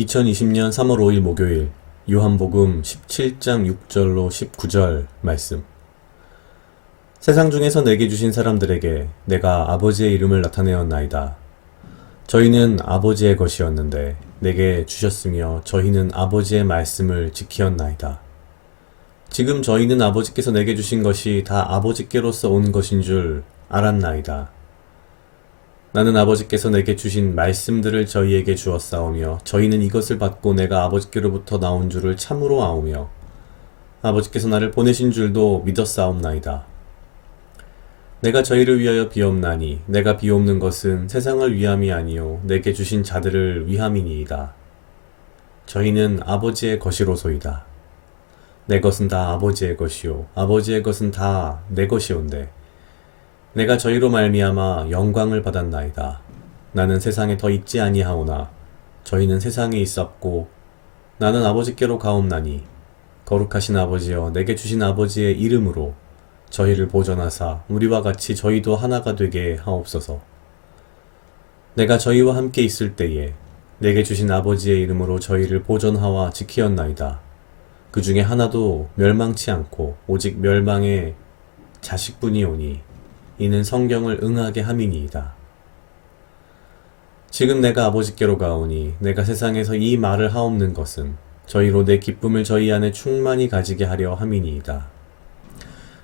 2020년 3월 5일 목요일 요한복음 17장 6절로 19절 말씀. 세상 중에서 내게 주신 사람들에게 내가 아버지의 이름을 나타내었나이다. 저희는 아버지의 것이었는데 내게 주셨으며 저희는 아버지의 말씀을 지키었나이다. 지금 저희는 아버지께서 내게 주신 것이 다 아버지께로서 온 것인 줄 알았나이다. 나는 아버지께서 내게 주신 말씀들을 저희에게 주었사오며 저희는 이것을 받고 내가 아버지께로부터 나온 줄을 참으로 아오며 아버지께서 나를 보내신 줄도 믿었사옵나이다. 내가 저희를 위하여 비옵나니 내가 비옵는 것은 세상을 위함이 아니요 내게 주신 자들을 위함이니이다. 저희는 아버지의 것이로소이다. 내 것은 다 아버지의 것이요 아버지의 것은 다 내 것이온데 내가 저희로 말미암아 영광을 받았나이다. 나는 세상에 더 있지 아니하오나 저희는 세상에 있었고 나는 아버지께로 가옵나니 거룩하신 아버지여 내게 주신 아버지의 이름으로 저희를 보존하사 우리와 같이 저희도 하나가 되게 하옵소서. 내가 저희와 함께 있을 때에 내게 주신 아버지의 이름으로 저희를 보존하와 지키었나이다. 그 중에 하나도 멸망치 않고 오직 멸망의 자식뿐이오니 이는 성경을 응하게 함이니이다. 지금 내가 아버지께로 가오니 내가 세상에서 이 말을 하옵는 것은 저희로 내 기쁨을 저희 안에 충만히 가지게 하려 함이니이다.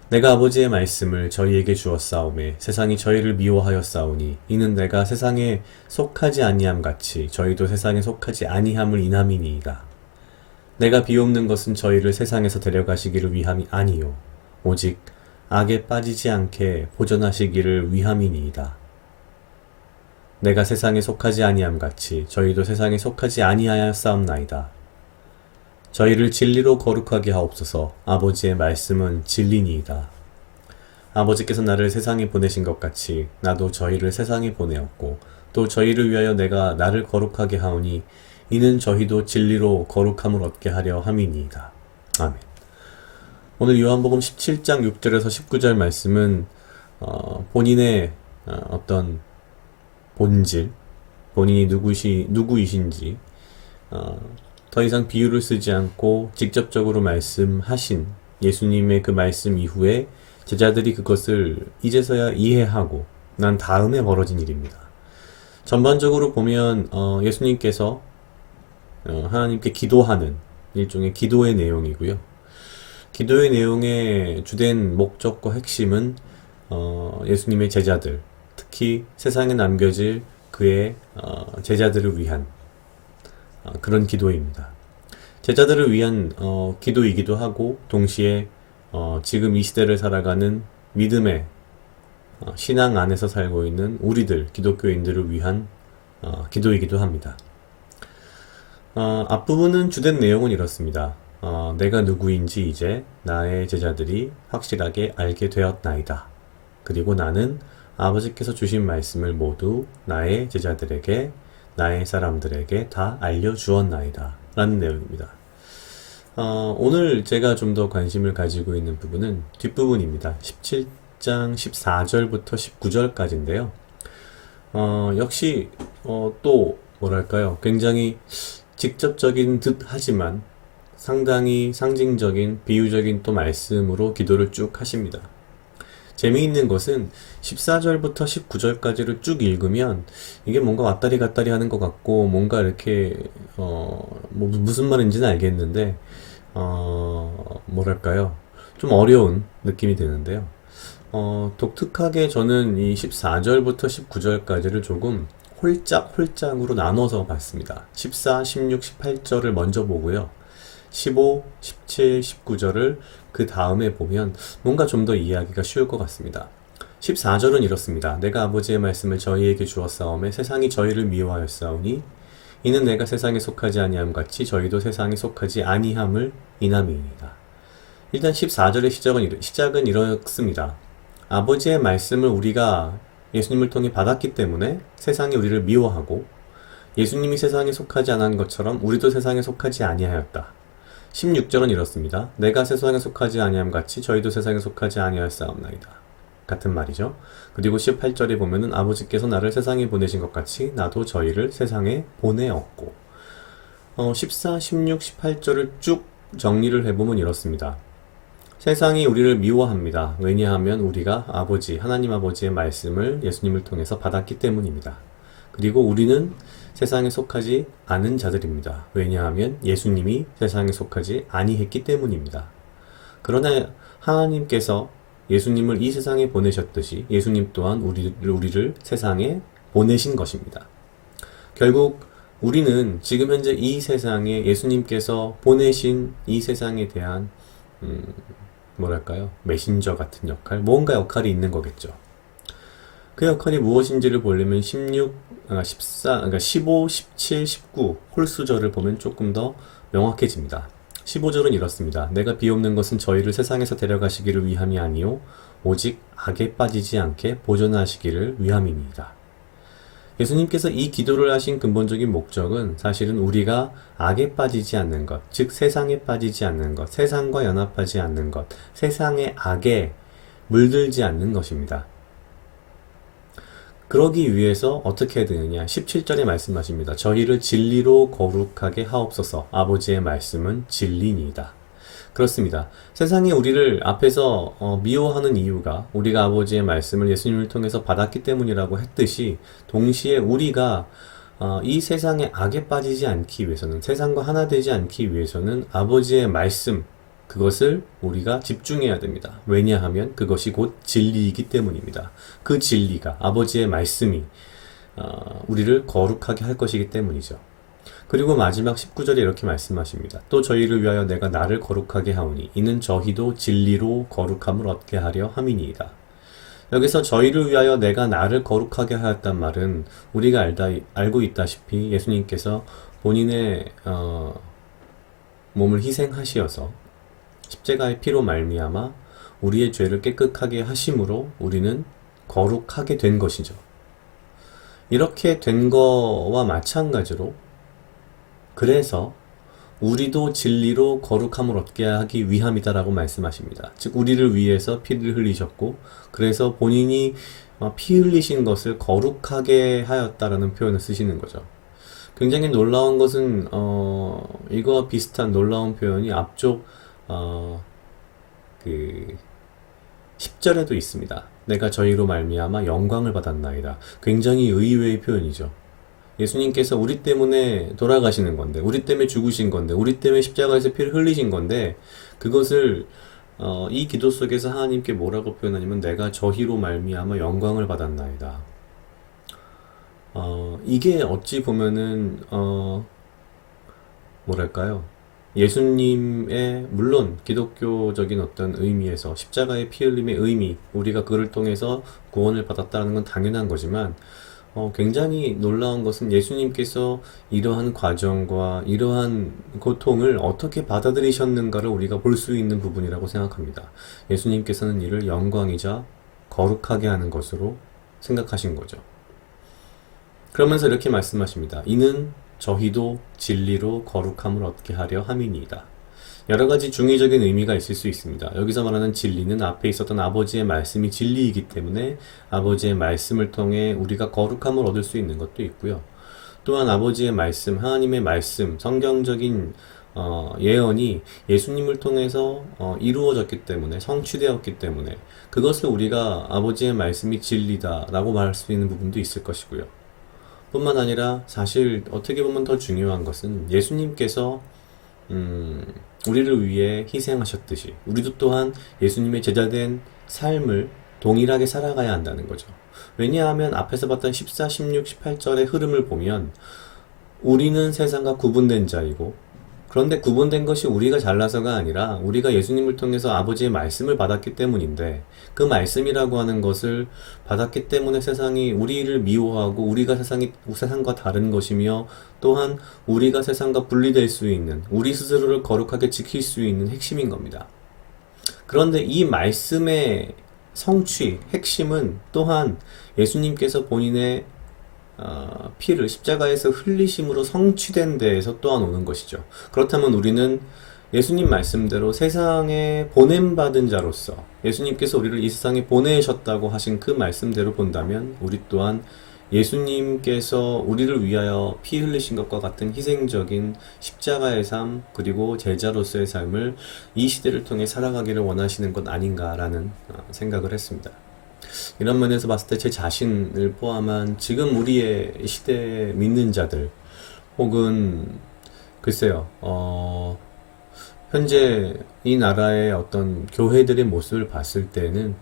내가 아버지의 말씀을 저희에게 주었사오매 세상이 저희를 미워하였사오니 이는 내가 세상에 속하지 아니함 같이 저희도 세상에 속하지 아니함을 인함이니이다. 내가 비옵는 것은 저희를 세상에서 데려가시기를 위함이 아니요 오직 악에 빠지지 않게 보존하시기를 위함이니이다. 내가 세상에 속하지 아니함 같이 저희도 세상에 속하지 아니하였사옵나이다. 저희를 진리로 거룩하게 하옵소서. 아버지의 말씀은 진리니이다. 아버지께서 나를 세상에 보내신 것 같이 나도 저희를 세상에 보내었고 또 저희를 위하여 내가 나를 거룩하게 하오니 이는 저희도 진리로 거룩함을 얻게 하려 함이니이다. 아멘. 오늘 요한복음 17장 6절에서 19절 말씀은 본인의 어떤 본질, 본인이 누구이신지 더 이상 비유를 쓰지 않고 직접적으로 말씀하신 예수님의 그 말씀 이후에 제자들이 그것을 이제서야 이해하고 난 다음에 벌어진 일입니다. 전반적으로 보면 예수님께서 하나님께 기도하는 일종의 기도의 내용이고요. 기도의 내용의 주된 목적과 핵심은 예수님의 제자들, 특히 세상에 남겨질 그의 제자들을 위한 그런 기도입니다. 제자들을 위한 기도이기도 하고 동시에 지금 이 시대를 살아가는 믿음의 신앙 안에서 살고 있는 우리들, 기독교인들을 위한 기도이기도 합니다. 앞부분은 주된 내용은 이렇습니다. 내가 누구인지 이제 나의 제자들이 확실하게 알게 되었나이다. 그리고 나는 아버지께서 주신 말씀을 모두 나의 제자들에게, 나의 사람들에게 다 알려주었나이다. 라는 내용입니다. 오늘 제가 좀 더 관심을 가지고 있는 부분은 뒷부분입니다. 17장 14절부터 19절까지인데요. 역시 또 뭐랄까요? 굉장히 직접적인 듯 하지만 상당히 상징적인 비유적인 또 말씀으로 기도를 쭉 하십니다. 재미있는 것은 14절부터 19절까지를 쭉 읽으면 이게 뭔가 왔다리 갔다리 하는 것 같고 뭔가 이렇게 무슨 말인지는 알겠는데 뭐랄까요? 좀 어려운 느낌이 드는데요. 독특하게 저는 이 14절부터 19절까지를 조금 홀짝홀짝으로 나눠서 봤습니다. 14, 16, 18절을 먼저 보고요. 15, 17, 19절을 그 다음에 보면 뭔가 좀 더 이해하기가 쉬울 것 같습니다. 14절은 이렇습니다. 내가 아버지의 말씀을 저희에게 주었사오매 세상이 저희를 미워하였사오니 이는 내가 세상에 속하지 아니함 같이 저희도 세상에 속하지 아니함을 인함이니이다. 일단 14절의 시작은 이렇습니다. 아버지의 말씀을 우리가 예수님을 통해 받았기 때문에 세상이 우리를 미워하고 예수님이 세상에 속하지 않은 것처럼 우리도 세상에 속하지 아니하였다. 16절은 이렇습니다. 내가 세상에 속하지 아니함 같이 저희도 세상에 속하지 아니하였사옵나이다. 같은 말이죠. 그리고 18절에 보면은 아버지께서 나를 세상에 보내신 것 같이 나도 저희를 세상에 보내었고 14, 16, 18절을 쭉 정리를 해보면 이렇습니다. 세상이 우리를 미워합니다. 왜냐하면 우리가 하나님 아버지의 말씀을 예수님을 통해서 받았기 때문입니다. 그리고 우리는 세상에 속하지 않은 자들입니다. 왜냐하면 예수님이 세상에 속하지 아니했기 때문입니다. 그러나 하나님께서 예수님을 이 세상에 보내셨듯이 예수님 또한 우리를 세상에 보내신 것입니다. 결국 우리는 지금 현재 이 세상에 예수님께서 보내신 이 세상에 대한 메신저 같은 역할, 뭔가 역할이 있는 거겠죠. 그 역할이 무엇인지를 보려면 15, 17, 19 홀수절을 보면 조금 더 명확해집니다. 15절은 이렇습니다. 내가 비옵는 것은 저희를 세상에서 데려가시기를 위함이 아니요 오직 악에 빠지지 않게 보존하시기를 위함입니다. 예수님께서 이 기도를 하신 근본적인 목적은 사실은 우리가 악에 빠지지 않는 것, 즉 세상에 빠지지 않는 것, 세상과 연합하지 않는 것, 세상의 악에 물들지 않는 것입니다. 그러기 위해서 어떻게 해야 되느냐? 17절에 말씀하십니다. 저희를 진리로 거룩하게 하옵소서. 아버지의 말씀은 진리니이다. 그렇습니다. 세상이 우리를 앞에서 미워하는 이유가 우리가 아버지의 말씀을 예수님을 통해서 받았기 때문이라고 했듯이, 동시에 우리가 이 세상의 악에 빠지지 않기 위해서는, 세상과 하나 되지 않기 위해서는 아버지의 말씀, 그것을 우리가 집중해야 됩니다. 왜냐하면 그것이 곧 진리이기 때문입니다. 그 진리가, 아버지의 말씀이 우리를 거룩하게 할 것이기 때문이죠. 그리고 마지막 19절에 이렇게 말씀하십니다. 또 저희를 위하여 내가 나를 거룩하게 하오니 이는 저희도 진리로 거룩함을 얻게 하려 함이니이다. 여기서 저희를 위하여 내가 나를 거룩하게 하였단 말은 우리가 알고 있다시피 예수님께서 본인의 몸을 희생하시어서 십자가의 피로 말미암아 우리의 죄를 깨끗하게 하심으로 우리는 거룩하게 된 것이죠. 이렇게 된 거와 마찬가지로, 그래서 우리도 진리로 거룩함을 얻게 하기 위함이다라고 말씀하십니다. 즉 우리를 위해서 피를 흘리셨고, 그래서 본인이 피 흘리신 것을 거룩하게 하였다라는 표현을 쓰시는 거죠. 굉장히 놀라운 것은 이거와 비슷한 놀라운 표현이 앞쪽 10절에도 있습니다. 내가 저희로 말미암아 영광을 받았나이다. 굉장히 의외의 표현이죠. 예수님께서 우리 때문에 돌아가시는 건데, 우리 때문에 죽으신 건데, 우리 때문에 십자가에서 피를 흘리신 건데, 그것을 이 기도 속에서 하나님께 뭐라고 표현하냐면 내가 저희로 말미암아 영광을 받았나이다. 이게 어찌 보면은 예수님의, 물론 기독교적인 어떤 의미에서 십자가의 피 흘림의 의미, 우리가 그를 통해서 구원을 받았다는 건 당연한 거지만, 굉장히 놀라운 것은 예수님께서 이러한 과정과 이러한 고통을 어떻게 받아들이셨는가를 우리가 볼 수 있는 부분이라고 생각합니다. 예수님께서는 이를 영광이자 거룩하게 하는 것으로 생각하신 거죠. 그러면서 이렇게 말씀하십니다. 이는 저희도 진리로 거룩함을 얻게 하려 함이니이다. 여러 가지 중의적인 의미가 있을 수 있습니다. 여기서 말하는 진리는 앞에 있었던 아버지의 말씀이 진리이기 때문에 아버지의 말씀을 통해 우리가 거룩함을 얻을 수 있는 것도 있고요. 또한 아버지의 말씀, 하나님의 말씀, 성경적인 예언이 예수님을 통해서 이루어졌기 때문에, 성취되었기 때문에 그것을 우리가 아버지의 말씀이 진리다라고 말할 수 있는 부분도 있을 것이고요. 뿐만 아니라 사실 어떻게 보면 더 중요한 것은 예수님께서 우리를 위해 희생하셨듯이 우리도 또한 예수님의 제자된 삶을 동일하게 살아가야 한다는 거죠. 왜냐하면 앞에서 봤던 14, 16, 18절의 흐름을 보면 우리는 세상과 구분된 자이고, 그런데 구분된 것이 우리가 잘나서가 아니라 우리가 예수님을 통해서 아버지의 말씀을 받았기 때문인데, 그 말씀이라고 하는 것을 받았기 때문에 세상이 우리를 미워하고 우리가 세상과 다른 것이며, 또한 우리가 세상과 분리될 수 있는, 우리 스스로를 거룩하게 지킬 수 있는 핵심인 겁니다. 그런데 이 말씀의 성취, 핵심은 또한 예수님께서 본인의 피를 십자가에서 흘리심으로 성취된 데에서 또한 오는 것이죠. 그렇다면 우리는 예수님 말씀대로 세상에 보냄받은 자로서 예수님께서 우리를 이 세상에 보내셨다고 하신 그 말씀대로 본다면 우리 또한 예수님께서 우리를 위하여 피 흘리신 것과 같은 희생적인 십자가의 삶, 그리고 제자로서의 삶을 이 시대를 통해 살아가기를 원하시는 것 아닌가라는 생각을 했습니다. 이런 면에서 봤을 때 제 자신을 포함한 지금 우리의 시대에 믿는 자들, 혹은 글쎄요, 현재 이 나라의 어떤 교회들의 모습을 봤을 때는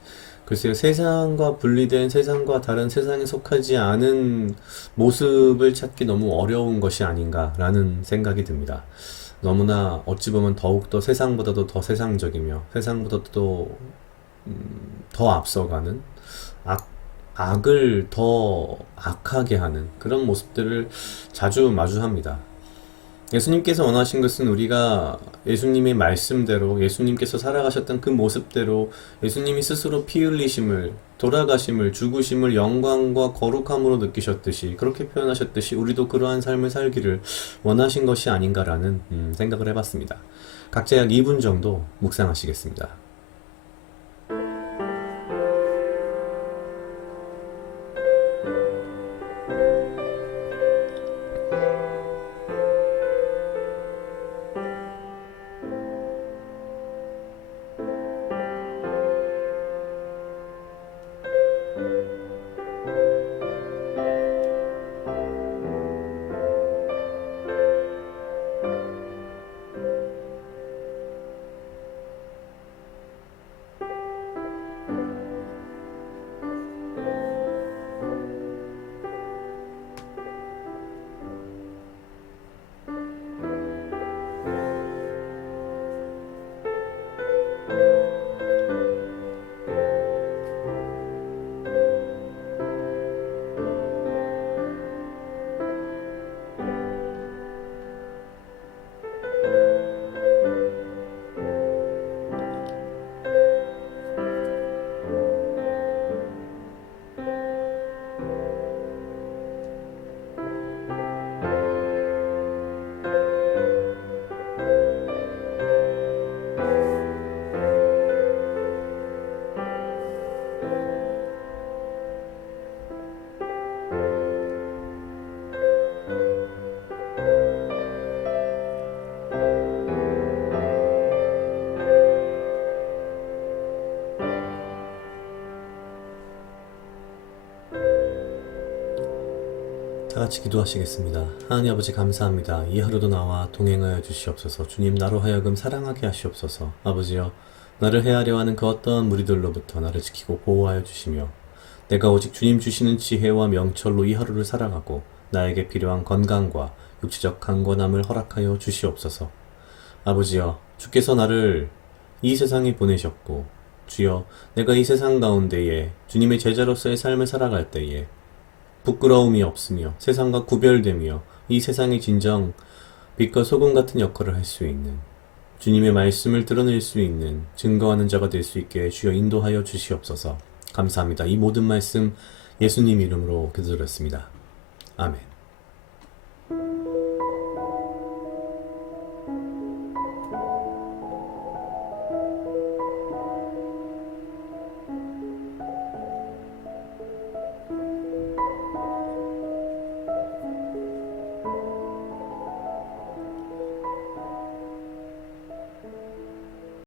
글쎄요, 세상과 분리된, 세상과 다른, 세상에 속하지 않은 모습을 찾기 너무 어려운 것이 아닌가라는 생각이 듭니다. 너무나 어찌 보면 더욱더 세상보다도 더 세상적이며 세상보다도 더 앞서가는 악을 더 악하게 하는 그런 모습들을 자주 마주합니다. 예수님께서 원하신 것은 우리가 예수님의 말씀대로, 예수님께서 살아가셨던 그 모습대로, 예수님이 스스로 피 흘리심을, 돌아가심을, 죽으심을 영광과 거룩함으로 느끼셨듯이, 그렇게 표현하셨듯이 우리도 그러한 삶을 살기를 원하신 것이 아닌가라는 생각을 해봤습니다. 각자 약 2분 정도 묵상하시겠습니다. 다 같이 기도하시겠습니다. 하나님 아버지 감사합니다. 이 하루도 나와 동행하여 주시옵소서. 주님, 나로 하여금 사랑하게 하시옵소서. 아버지여, 나를 해하려 하는 그 어떠한 무리들로부터 나를 지키고 보호하여 주시며, 내가 오직 주님 주시는 지혜와 명철로 이 하루를 살아가고 나에게 필요한 건강과 육체적 강건함을 허락하여 주시옵소서. 아버지여, 주께서 나를 이 세상에 보내셨고, 주여, 내가 이 세상 가운데에 주님의 제자로서의 삶을 살아갈 때에 부끄러움이 없으며 세상과 구별되며 이 세상의 진정 빛과 소금 같은 역할을 할 수 있는, 주님의 말씀을 드러낼 수 있는 증거하는 자가 될 수 있게 주여 인도하여 주시옵소서. 감사합니다. 이 모든 말씀 예수님 이름으로 기도드렸습니다. 아멘.